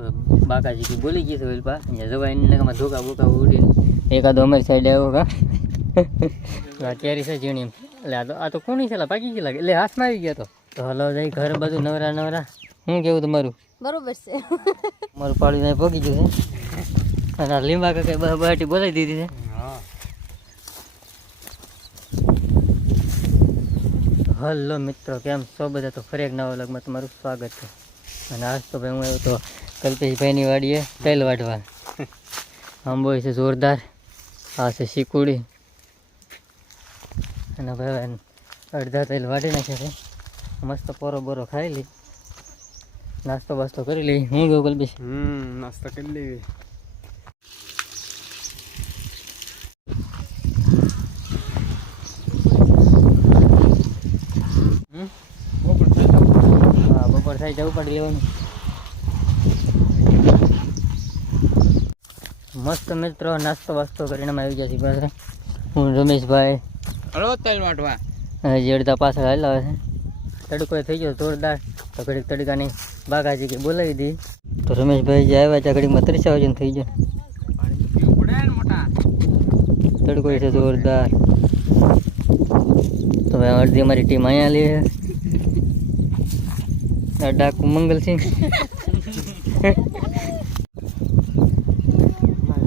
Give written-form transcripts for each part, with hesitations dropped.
તો બાકાજી કી બોલી ગઈ છે વેલપા અહીંયા જવાય ને નકામાં ધોકા બોકા ઉડીને એકાદો અમારી સાઈડ આવ્યો કા આ કેરી છે ઝીણી એટલે આ તો કોની છે પાકી ગઈ લાગે એટલે હાથમાં આવી ગયો તો હલો જઈ ઘર બધું નવરા નવરા શું કેવું તમારું બરોબર છે મારું પાડી ને પોગી ગયું છે અને આ લીંબા કાંઈ બાટી બોલાવી દીધી છે હલો મિત્રો કેમ છો બધા તો ફરી એક નવા વ્લોગમાં તમારું સ્વાગત છે અને આજ તો ભાઈ હું આવ્યો તો કલ્પેશભાઈની વાડીએ તેલ વાટવા આંબો છે જોરદાર આ છે શીકુડી અને ભાઈ અડધા તેલ વાટી નાખ્યા છે મસ્ત પોરો બોરો ખાઈ લી નાસ્તો બાસ્તો કરી લઈ હું ગયો કલ્પેશ નાસ્તો કરી લેવી હા બપોર થાય જવું પડી લેવાનું મસ્ત મિત્રો નાસ્તો વાસ્તો કરીને અમે આવી ગયા છીએ પાછળ હું રમેશભાઈ હલો તેલ વાટવા હજી અડધા પાછળ હાલ આવે છે તડકો થઈ ગયો જોરદાર તો ઘડીક તડકાની બાગાજી કે બોલાવી દી તો રમેશભાઈ જે આવ્યા ત્યાં ઘડીકમાં 30 વજન થઈ ગયો તડકો છે જોરદાર તો ભાઈ અડધી અમારી ટીમ અહીંયા લે ડાકુ મંગલસિંહ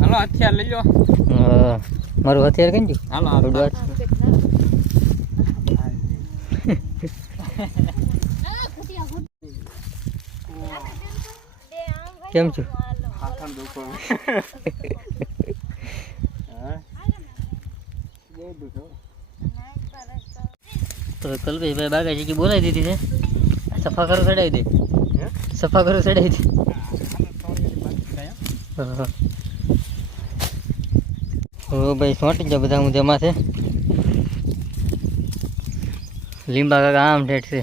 હાલો હથિયાર લઈ લો મારું હથિયાર કઈ ગયું હાલો કેમ છું તો કલ્પેશભાઈ બાગાજી કી બોલાવી દીધી છે સફા કરો ચડાવી દે સફા કરો ચડાવી દે હો ભાઈ સોંટી ગયા બધા હું જમા છે લીંબા કાકા આમ ઠેઠ છે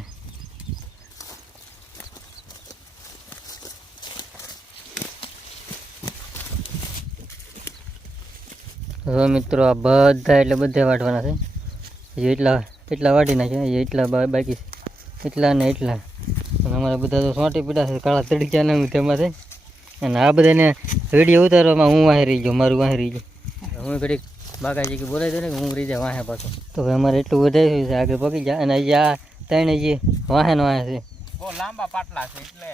હવે મિત્રો આ બધા એટલે બધા વાટવાના છે એટલા વાટી નાખ્યા એટલા બાકી છે એટલા ને એટલા અને અમારા બધા તો સોંટી પીડા છે કાળા તડક્યા ને તેમાં છે અને આ બધાને વિડીયો ઉતારવામાં હું વાહે રહી ગયો મારું વાહે રહી ગયો હું ઘડીક બાકાજી કે બોલાવી દઉં ને હું રહી જાય વાહે પાછો તો ભાઈ અમારે એટલું વધાર્યું છે આગળ પકી જાય અને હજી આ ત્રણે જે વાહે ને વાહે છે બહુ લાંબા પાટલા છે એટલે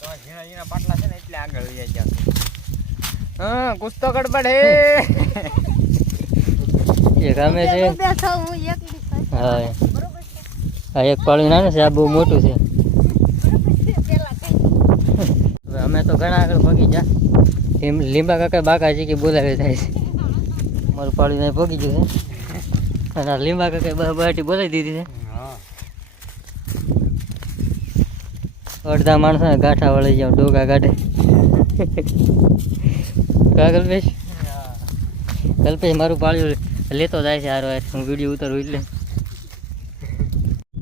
તો ઝીણા ઝીણા પાટલા છે ને એટલે આગળ લઈ ગયા હા કુછ તો ગડબડ હે એક અમે છે હા આ એક પાળું નાનું છે આ બહુ મોટું છે અમે તો ઘણા આગળ પગી જા એમ લીંબા કાકા બાકાજી કે બોલાવે થાય છે મારું પાળું ને પગી ગયું છે અને આ લીંબા કાકા બાટી બોલાવી દીધી છે અડધા માણસો ગાંઠા વળી જાવ ડોકા કાઢે કા કલ્પેશ મારું પાળ્યું લેતો જાય છે હારો હું વિડીયો ઉતારું એટલે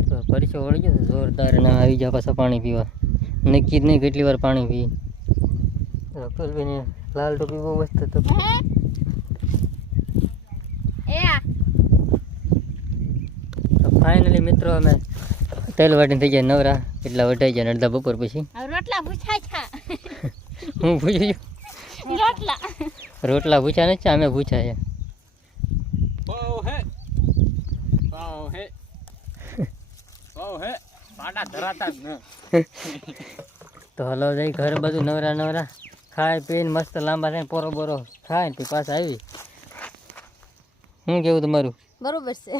તો પરિચય વળી ગયો જોરદાર અને આવી જાય પાછા પાણી પીવા નક્કી જ નહીં કેટલી વાર પાણી પી કલ્પેશને લાલ ટોપી બહુ મસ્ત હતો તો ફાઇનલી મિત્રો અમે તેલ વાટીને થઈ જાય નવરા એટલા વટાઈ જાય અડધા બપોર પછી હું પૂછ્યું રોટલા પૂછ્યા નથી અમે પૂછ્યા છે તો હલો જઈ ઘર બધું નવરા નવરા ખાય પીને મસ્ત લાંબા થઈને પોરો બોરો ખાય ને પાછા આવી શું કેવું તમારું બરોબર છે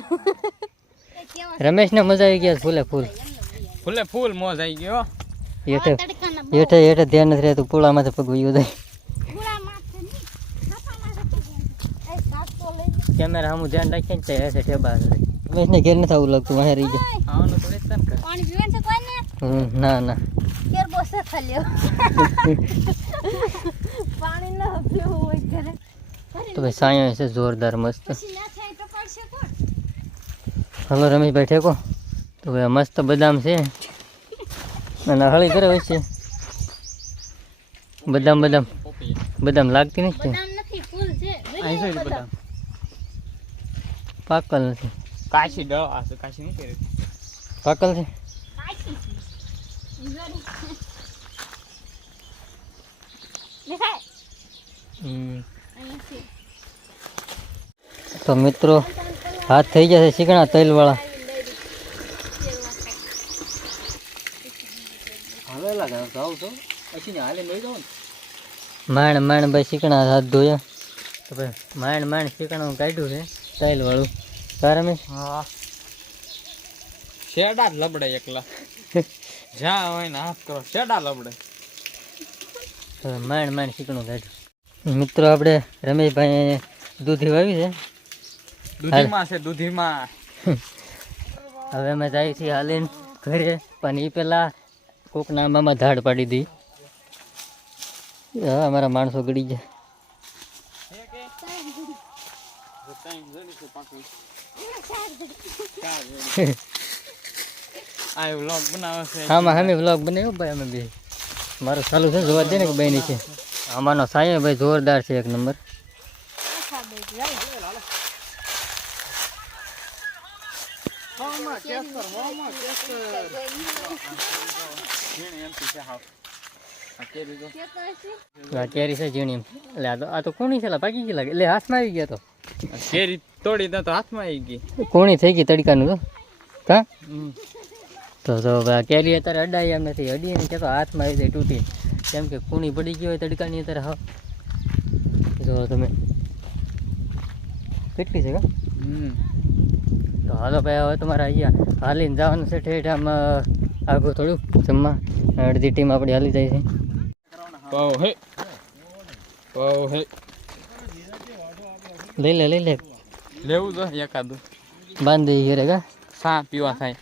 રમેશ ને મજા આવી ગયા ફૂલે ફૂલ મોજ આવી ગયો હેઠે ધ્યાન નથી રહેતું પૂળામાંથી પગ વયું જાય કેમેરા સામું ધ્યાન રાખીએ ને તે ઠેબા રમેશને ઘેર નથી આવું લાગતું વાહે રહી જાય ના ના તો ભાઈ સાયો છે જોરદાર મસ્ત હલો રમેશભાઈ ઠેકો તો ભાઈ મસ્ત બદામ છે અને હળી કરે હોય છે બદામ લાગતી નથી પાકલ નથી કાશી દળ આસે કાશી નહીં કરે પાકલ છે કાશી છે. હલો રમેશભાઈ ઠેકો તો ભાઈ મસ્ત બદામ છે અને હળી કરે હોય છે બદામ નથી પાકલ નથી કાશી છે. પાકલ છે તો મિત્રો હાથ થઈ જશે શીકણા તેલવાળા. માંડ ભાઈ શીકણા હાથ ધોયા તો ભાઈ માંડ શીકણા કાઢ્યું છે તેલવાળું. તારે મેં હા શેડા જ લબડે એકલા જ્યાં હોય ને હાથ કરો શેડા લબડે. માંડ શીકણું કાઢ્યું. મિત્રો આપણે રમેશભાઈ દૂધી વાવી છે. દૂધીમાં છે દૂધીમાં. હવે અમે જાય છીએ હાલીને ઘરે, પણ એ પેલા કોકના આંબામાં ધાડ પાડી દી. હા અમારા માણસો ગળી ગયા. આ વ્લોગ બનાવે છે. આમાં અમે વ્લોગ બનાવ્યો ભાઈ અમે બે. મારું ચાલુ છે જોવા દે ને કે ભાઈ છે. આમાંનો સાયો ભાઈ જોરદાર છે એક નંબર. કેરી છે ઝીણી એટલે આ તો કોણી છે પાકી ગઈ લાગે. એટલે હાથમાં આવી ગયા તો કેરી તોડી દે તો હાથમાં આવી ગઈ. કોણી થઈ ગઈ તડકાનું તો કા તો કેરી અત્યારે અડાઈ એમ નથી. અડીએ ને તો હાથમાં આવી જાય તૂટી, કેમ કે કૂણી પડી ગઈ હોય તડકાની અત્યારે. હા જો તમે કેટલી છે કા. તો હાલો ભાઈ હવે તમારે અહીંયા હાલીને જવાનું છે ઠેઠ આમ આગું થોડું જમવા. અડધી ટીમ આપણી હાલી જાય છે. લઈ લે લેવું તો એકાદું બાંધી ઘરે કા સા પીવા થાય.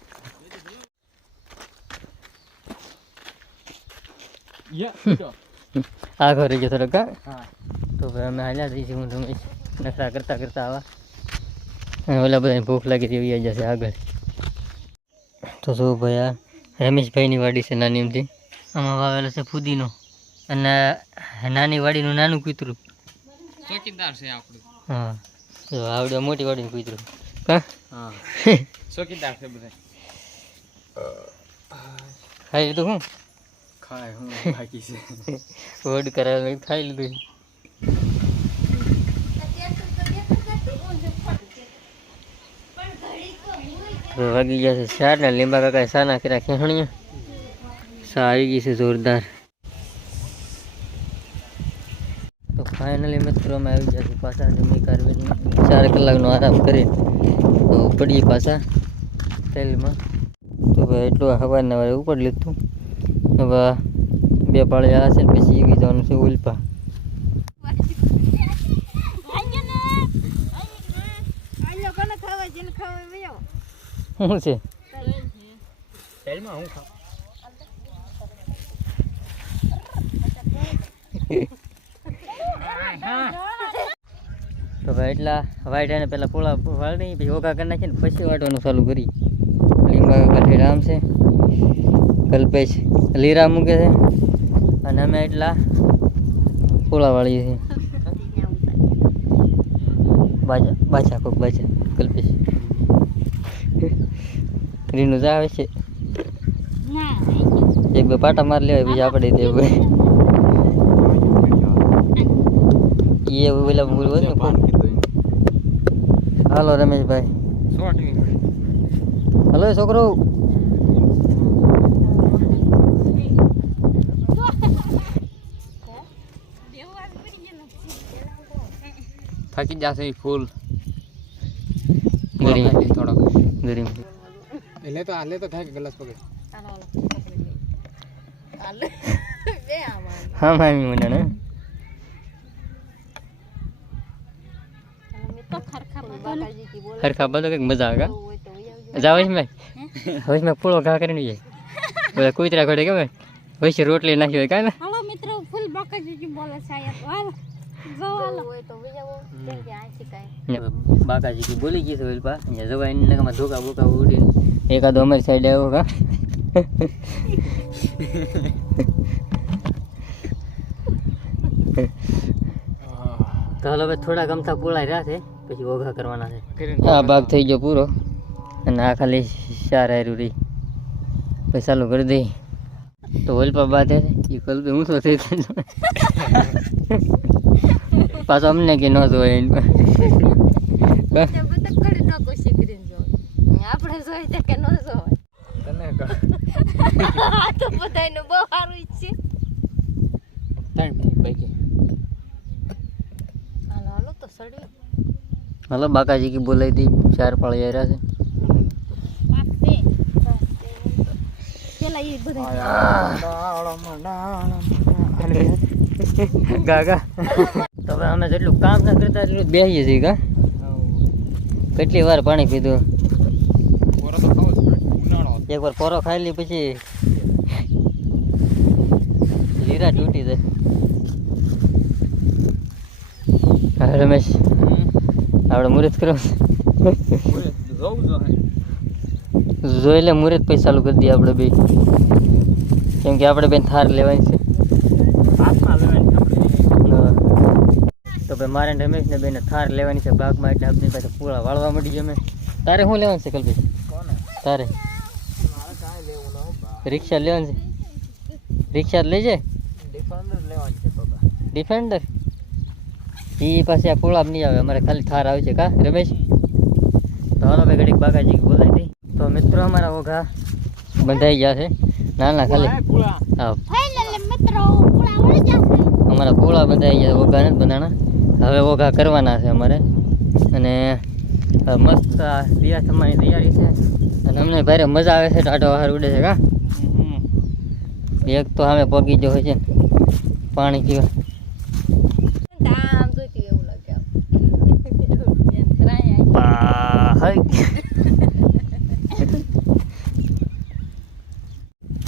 આગળ રહી ગયો થોડોક કા. તો ભાઈ અમે હાલ્યા જઈશું. હું તમે નખરા કરતા આવા ઓલા બધા ભૂખ લાગી તેવી આવી જશે આગળ. તો શું ભાઈ આ રમેશભાઈની વાડી છે નાની એમથી. આમાં વાવેલો છે ફુદીનો અને નાની વાડીનું નાનું કૂતરું. ચોકીદાર છે આપણું. હા તો આવડે મોટી વાડીનું કૂતરું કા. હા ચોકીદાર છે બધા. ખાઈ લીધું હું ખાય હું બાકી છે વોડ કરાવે ખાઈ લીધું. વાગી ગયા છે 4 ને લીંબા કાકા સાના કર્યા ખેહણીયા. સા આવી ગઈ છે જોરદાર. તો ફાઇનલી મિત્રો અમે આવી ગયા છે પાછા જમી કાર્બેટમાં. 4 કલાકનો આરામ કરી તો પડીએ પાછા તેલમાં. તો ભાઈ એટલું સવારના વારે ઉપર લીધું. હવે 2 પાળિયા હશે ને પછી એવી જવાનું છે ઉલ્પા. શું છે તેલમાં હું ખાવ. તો ભાઈ એટલા વાઢ્યા ને પેલા પોળા વાળી પછી ઓગા કરી નાખીને પછી વાટવાનું ચાલુ કરી. લીંબા કાઠી રામ છે, કલ્પેશ લીરા મૂકે છે અને અમે એટલા પોળા વાળીએ છીએ. બાજા કોક બાજા કલ્પેશ રીનું જ આવે છે. 1-2 પાટા મારી લેવાય બીજા આપણે દે ભાઈ. એ પેલા બોલવું ને. હાલો રમેશભાઈ. હલો છોકરો. થાકી જશે ફૂલ ગરીમ થોડોક ગરીમ. એટલે તો હાલે તો થાય કે ગલાસ પકડ. હા મામી મને ને હરખા બધો કંઈક મજા આવે કા. જાવ મેં હવે મેં પૂળો ઘા કરીને જાય. બધા કૂતરા ઘોડે કેમ વૈસે રોટલી નાખી હોય કાંઈ ને. બાકાજી કી બોલી ગઈ છે વેલપા અહીંયા જવાય એની નકામાં ધોકા બોકા ઉડીને એકાદો અમારી સાઈડ આવ્યો કા. તો હાલો હવે થોડા ગમતા પોળા રહ્યા છે પછી ઓઘા કરવાના છે. આ ભાગ થઈ ગયો પૂરો અને આ ખાલી 4 હાર્યું રહી પછી ચાલુ કરી દઈ. તો વેલપા બાદ છે એ કલ્પે હું તો થઈ પાછો અમને કે ન જોવાય એમ. આપણે જોઈ છે કે ન જોવાય તને આ તો બધાયનું બહુ સારું છે. 3 મિનિટ બાકી. હાલો હાલો તો સડી હાલો બાકાજી કી બોલાવી દી 4 પાળી આવ્યા છે. પાકતે પેલા એ બધા ગાગા તો હવે અમે જેટલું કામ ના કરતા એટલું જ બેસીએ છીએ કા. કેટલી વાર પાણી પીધું. પોરો તો ખાવો જ પડે. ઉનાળો એકવાર પોરો ખાઈ લી પછી લીરા તૂટી જાય. હા રમેશ આપણે મુહૂર્ત કરો જોઈ લે મુહૂર્ત પછી ચાલુ કરી દઈએ આપણે બે. કેમ કે આપણે બેન થાર લેવાની છે. હાથમાં લેવાની આપણે. તો ભાઈ મારે ને રમેશ ને બેને થાર લેવાની છે બાગમાં, એટલે આપણી પાસે પૂળા વાળવા મળી જમે. તારે શું લેવાનું છે કલ્પી? કોને તારે મારે કાંઈ લેવું ન બા. રિક્ષા લેવાની છે. રિક્ષા લઈ જાય ડિફેન્ડર લેવાની છે તો ડિફેન્ડર. એ પાસે આ પૂળા નહીં આવે, અમારે ખાલી થાર આવે છે કા રમેશ? તો હાલો ભાઈ ઘડીક બાગાજી બોલાવી દઈ. તો મિત્રો અમારા ઓઘા બંધાઈ ગયા છે નાના ખાલી. હા ફાઇનલ મિત્રો પૂરા વળી જશે. અમારા પૂળા બંધાઈ ગયા, ઓઘા નથી બંધાણા. હવે ઓઘા કરવાના છે અમારે. અને મસ્ત આ દિયા થવાની તૈયારી છે. અને અમને ભારે મજા આવે છે. ટાઢો બહાર ઉડે છે કા. એક તો સામે પગી જો હોય છે પાણી પીવા. આમ જોઈતી એવું લાગે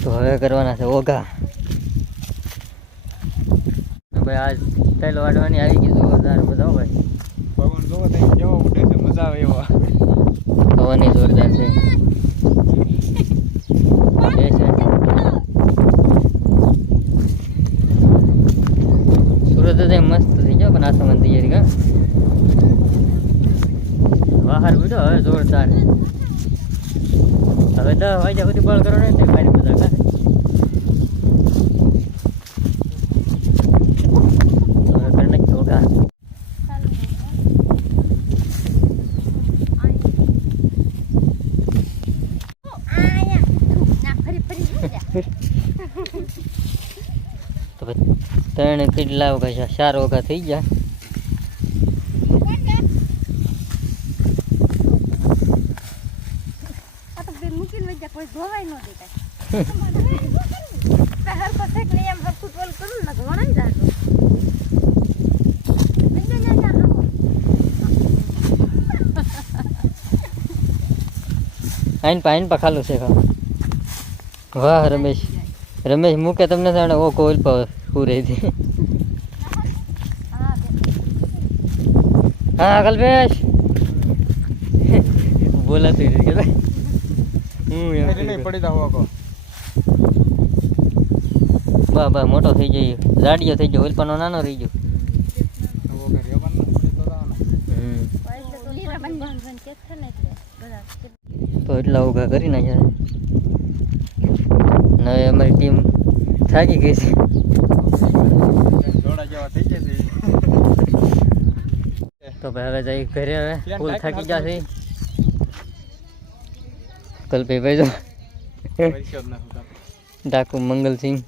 તો હવે કરવાના છે ઓઘા. ભાઈ આજ તેલ વાટવાની આવી ગઈ જોરદાર બધા હો ભાઈ. પવન જોવો તો કેવો ઉડે છે, મજા આવે એવો. પવન જોરદાર છે. એ છે સુરત તો મસ્ત થઈ ગયો પણ આ સામાન તૈયારી કા બહાર બીડો હવે જોરદાર. હવે 10 વાગ્યા સુધી બળ કરો ને મારી બધા કા. હવે કરી નાખજો ઓઘા. તો ભાઈ 3 કેટલા ઓઘા છે? 4 ઓઘા થઈ ગયા. કોઈ ધોવાય ન દેતા હર પાસે ને એમ હર ફૂટબોલ કરું ને ઘણા જ જાતો આઈન પા ખાલું છે ખા. વાહ રમેશ, રમેશ મૂકે તમને જાણે ઓ કોઈલ પર પૂરે છે. હા કલ્પેશ બોલાતું નથી કે નહીં પડી દા હોકો. બા મોટો થઈ જાય, જાડીયો થઈ ગયો, ઓલપાનો નાનો રહી ગયો. वो करियो बन पड़ी तो दाना. તો એટલા ઉઘા કરી નાખ્યા. અને હવે અમારી ટીમ થાકી ગઈ છે. જોડા જેવા થઈ જશે. તો ભાઈ હવે જઈ ઘરે. હવે ફૂલ થાકી ગયા છે. કલ્પે ભાઈ જો પૈસા જ ના હોતા. ડાકુ મંગલસિંહ